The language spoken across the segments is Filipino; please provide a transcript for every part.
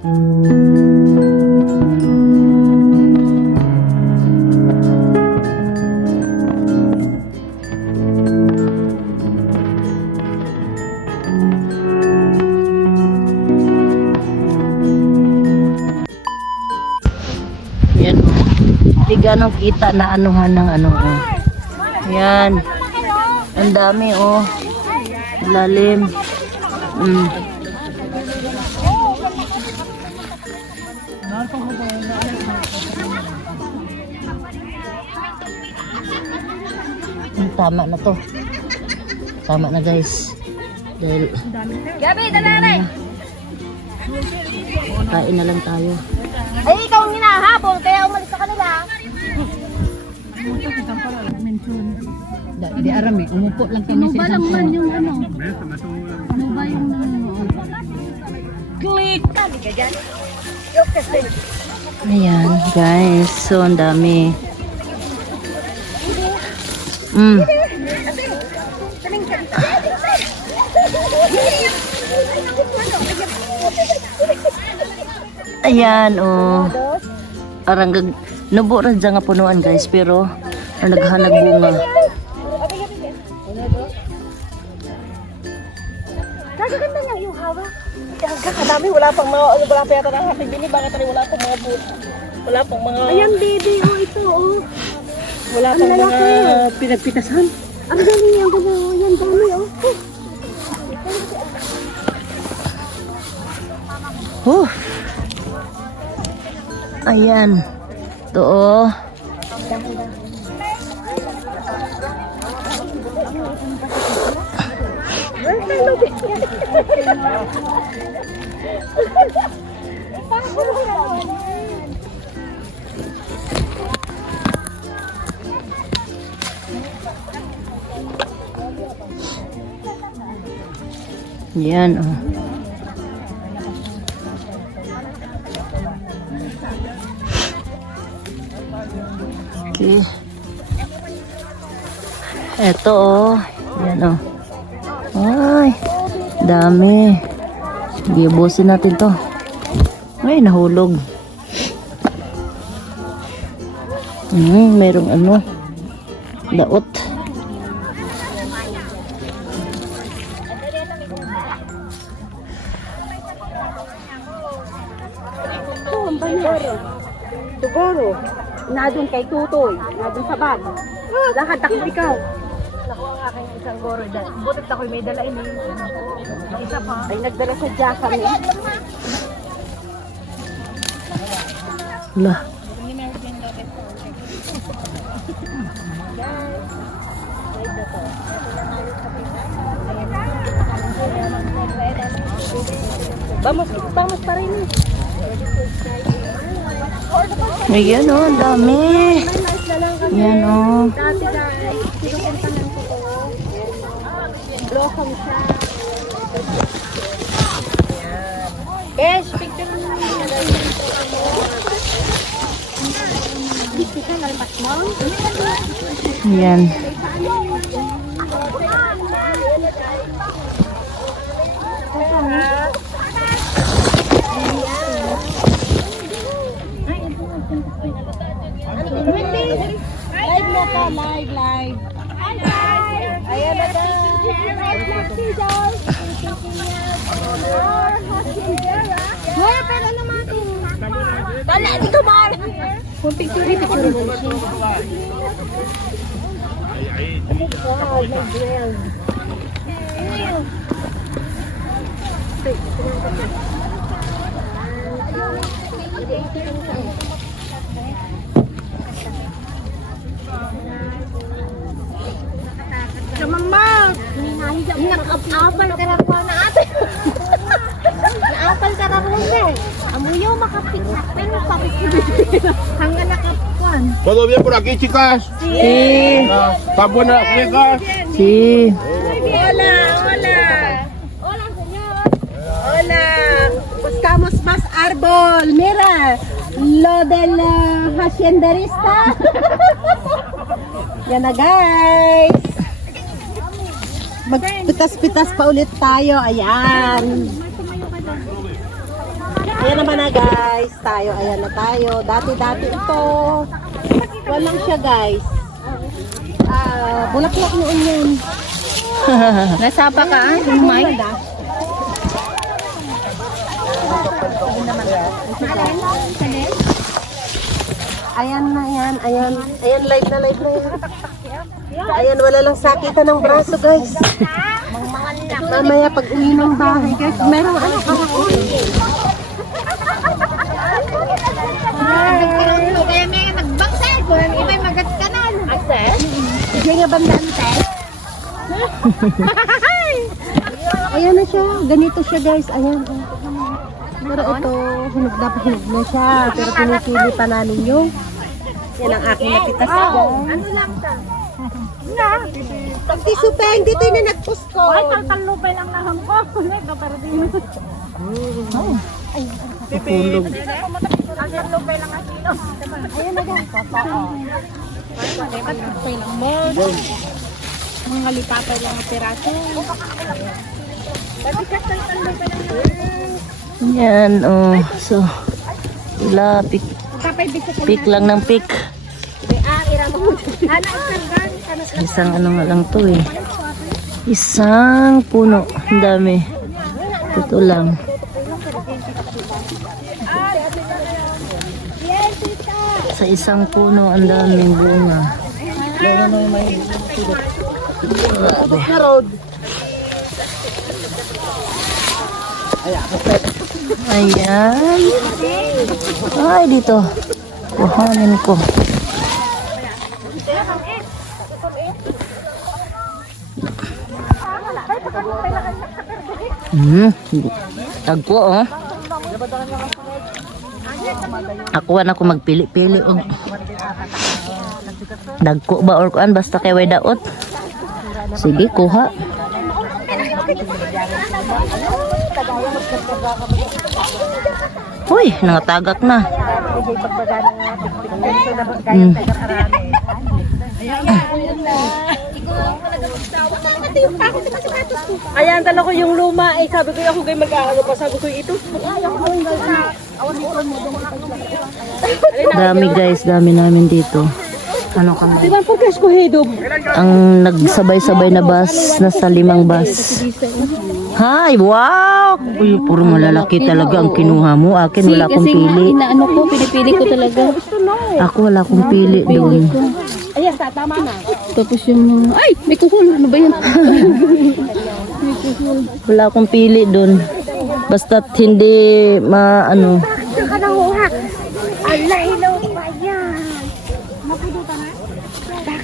Hindi ganong kita na anuhan ng ano. Oh. Yan. Ang dami oh. Lalim. Mm. Tama na to. Tama na guys. Dahil Gabi, dalalay! kain na lang tayo. Ay, ikaw ang hinahabol, kaya umalis sa kanila. Da, di aram eh. Umupo lang kami sa isang man yung ano. Ano ba yung Click! Kali ka dyan. Ayan, guys. So, ang dami. Mm. Ayan, oh. Arang gag... Nubo rin dyan nga punuan, guys. Pero, naghanag bunga. Kagaganda yung hawak. Kakadami, wala pang mga, ano, wala pa yata bini, bakit rin wala pang mga boot. Wala pang mga... Ayan, baby, oh, ito, oh. Wala pang mga pinagpitasan. Ang galing yan, ganda, oh, yan, dami, oh. Huh. Ayan. Ito, oh. Yan, oh. Okay. Eto oh. Yan oh. Ay. Dami. Sige, ubusin natin to. Ay, nahulog. Hmm, mayroong ano. Daot. Siguro. Nadun kay Tutoy. Nadun sa bag. Lakad takbo ikaw. Naku ang aking isang goro dyan. Butit ako'y may dalain eh. Isa pa. Ay nagdala sa jacket eh. Lah. Vamos, vamos pa rin eh. Ayan oh, ang dami. Yan oh. Blossom siya. Yes, picture mo na. Gusto ka nalpas mo? Yan. Live mo ka, live, live. Ayan na daw. Hoy, pero naman ito. Dala, di ka mahal. Kung picture picture mo siya. Wow, my grill. Mama, nakapal ka na po na ate. Na po eh. Amuyo makapit na pero papit. Todo bien por aquí, chicas. Si. ¿Están buenas las chicas? Si. Hola, hola. Hola, señor. Hola. Buscamos más árbol. Mira, lo del uh, hacienderista. Yan na, guys. Magpitas-pitas pa ulit tayo. Ayan. Ayan naman na guys. Tayo, ayan na tayo. Dati-dati ito. Walang siya guys. Ah, bulaklak noon yan. Nasapa ka, ah, yung mic. Ayan na yan, ayan. Ayan, live na live na yan. Ayan, wala lang sakitan ng braso guys. Mamaya pag uwi ng bahay guys, meron ano kahapon. Kaya may nagbaksa, kung iba'y magat ka na. Nga bandaan Ayan na siya. Ganito siya guys. Ayan. Pero ito, hinog na hinog na siya. Pero pinipili pa namin yung yan ang aking napitas ko. Ano lang ta? Na. Pag tisupeng, dito yung nagpus ko. Ay, Talupay lang na hangko. Ito para din mo. Tulog. Talupay lang ang kilo. Ayan na guys. Talupay lang mo. Mga lipapay lang ang piraso. Yan, oh. So, wala, pick, pick lang ng pick. Isang ano nga lang to eh. Isang puno. Ang dami. Ito lang. Sa isang puno, ang daming bunga. Grabe. Na road. Ayan. Ay, dito. Kuhanin ko. Hmm. Tagpo, oh. Ako na ako magpili-pili. Oh. Dagko ba or kuan basta kay way daot. Sige, kuha. Uy, nangatagak na. Mm. Ayan, dala ko yung luma. Eh, sabi ko ako kayo mag-aano pa. Sabi ko ito. Dami guys, dami namin dito. Ano ka Di ba po guys ko hedob? Ang nagsabay-sabay na bus, nasa limang bus. Hi, wow! Uy, puro malalaki talaga ang kinuha mo. Akin wala akong pili. Inaano ko, pinipili ko talaga. Ako wala akong pili doon. Ayan, tatama na. Tapos yung mga, ay, may kuhol. Ano ba yan? Wala akong pili doon. Basta't hindi maano.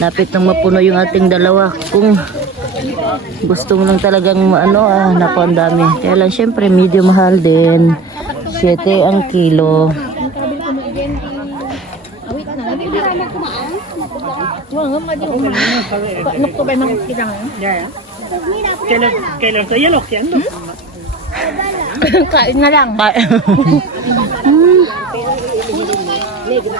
lapit nang mapuno yung ating dalawa. Kung gusto mo lang talagang ano, ah, naku, ang dami. Kaya lang, syempre, medyo mahal din. 7 ang kilo. Kain na lang. Yan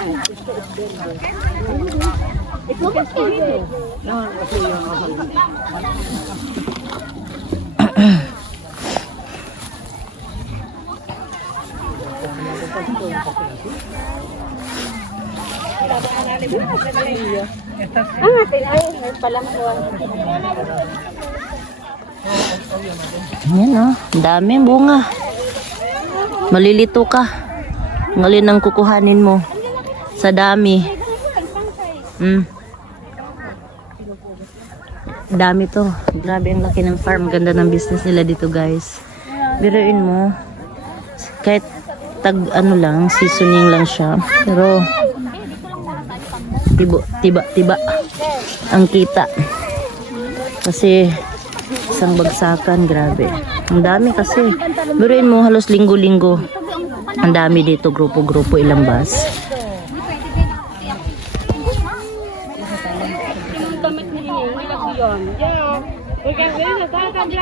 oh, dami bunga. Malilito ka. Ang alin ang kukuhanin mo. Sa dami. Mm. Dami to. Grabe ang laki ng farm. Ganda ng business nila dito guys. Biruin mo. Kahit tag ano lang, seasoning lang siya. Pero tibo, tiba, tiba ang kita. Kasi isang bagsakan, grabe. Ang dami kasi. Biruin mo halos linggo-linggo. Ang dami dito, grupo-grupo, ilang bus.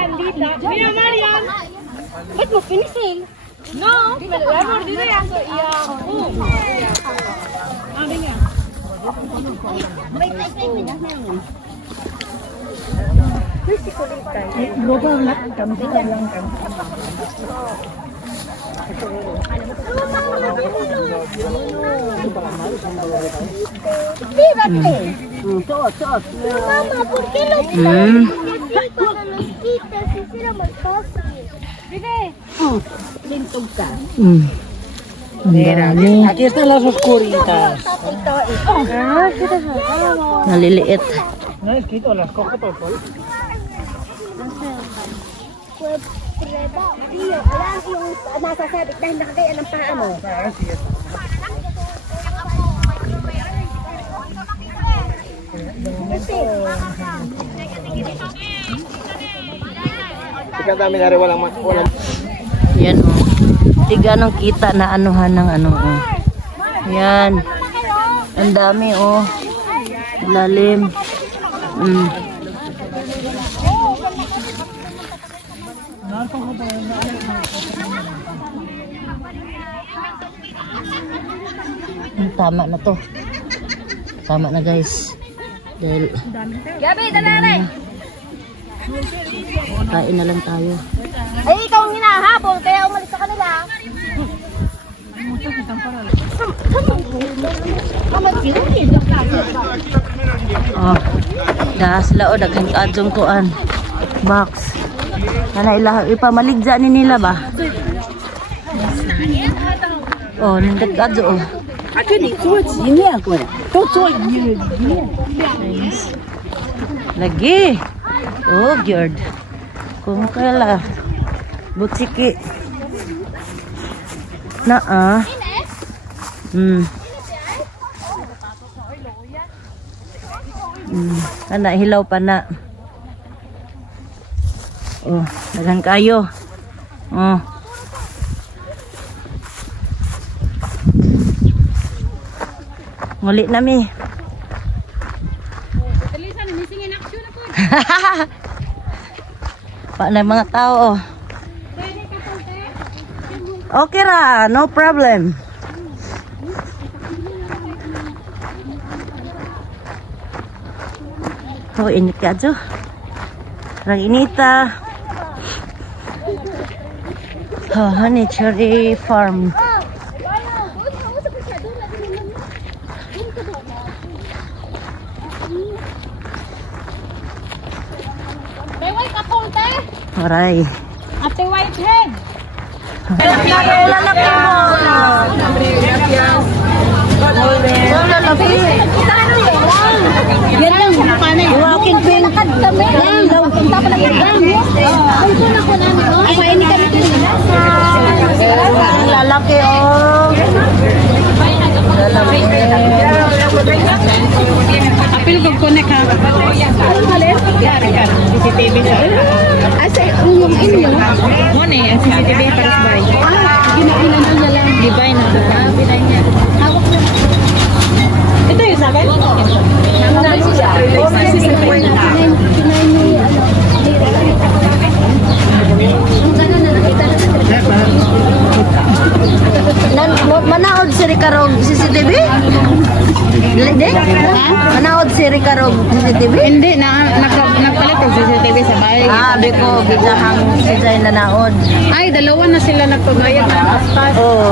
maldita. Marian. Ba't mo pinisil? No, pero error din na yan. Oh. iya, boom. Ano nga? Wait, wait, wait. Ini si kulit kayak. Berapa nak? Kamu tidak bilang. Mama, ¿por qué los Mm. así cuando los quitas? Así era más fácil. Mm. Ang dami. Aquí están las oscuritas. Naliliit. No es quito, las cojo por favor. Pues, Preba, Dio, alam yung nasasabit dahil nakagaya ng paa mo. Ika dami na rin walang walang Yan oh. Tiga ng kita na anuhan ng ano oh. Yan. Ang dami oh. Lalim. Mm. Tama na to. Tama na guys. Dahil Gabi, dalari! kain na lang tayo. Ay, ikaw ang hinahabol, kaya umalis sa kanila. Oh. Dah sila o daghang adjong kuan. Box. Kana ila ipamaligja ni nila ba? Oh, nang adjo oh. 啊，这里做几面过来，都做一一面。 Lagi. Oh, gyud. Kung kala. Butsiki. Na ah. Hmm. Hmm. Kana hilaw pa na. Oh, daghang kayo. Oh. Nguli na mi. Pa na mga tao. oh. Okay ra, no problem. Oh, init ka jo. Rang inita. Oh, honey cherry farm. Aray. Ate white head! Yan lang, paano yun? Walking pin. Yan lang. Punta pa lang yung gang. Ay, ito na ko namin. Ay, maini kami dito. Lalaki oh. Apil kog connect ha. Ka. CCTV sa. Asa, yung inyo. Ni ang CCTV para sa bay. Ah, ginailan niya lang. Libay na. Ah, binay niya. Hawak mo. Ito yung sa akin. Kinain ni, ano, Yung gano'n na nakita na sa Nan mo- manaod si Ricarog CCTV? Dili di? Manaod si Ricarog CCTV? Hindi na nagpalit og CCTV sa bay. Ah, biko gidahang si Jay nanaod. Ay, dalawa na sila nagpagayad ng paspas. Oh.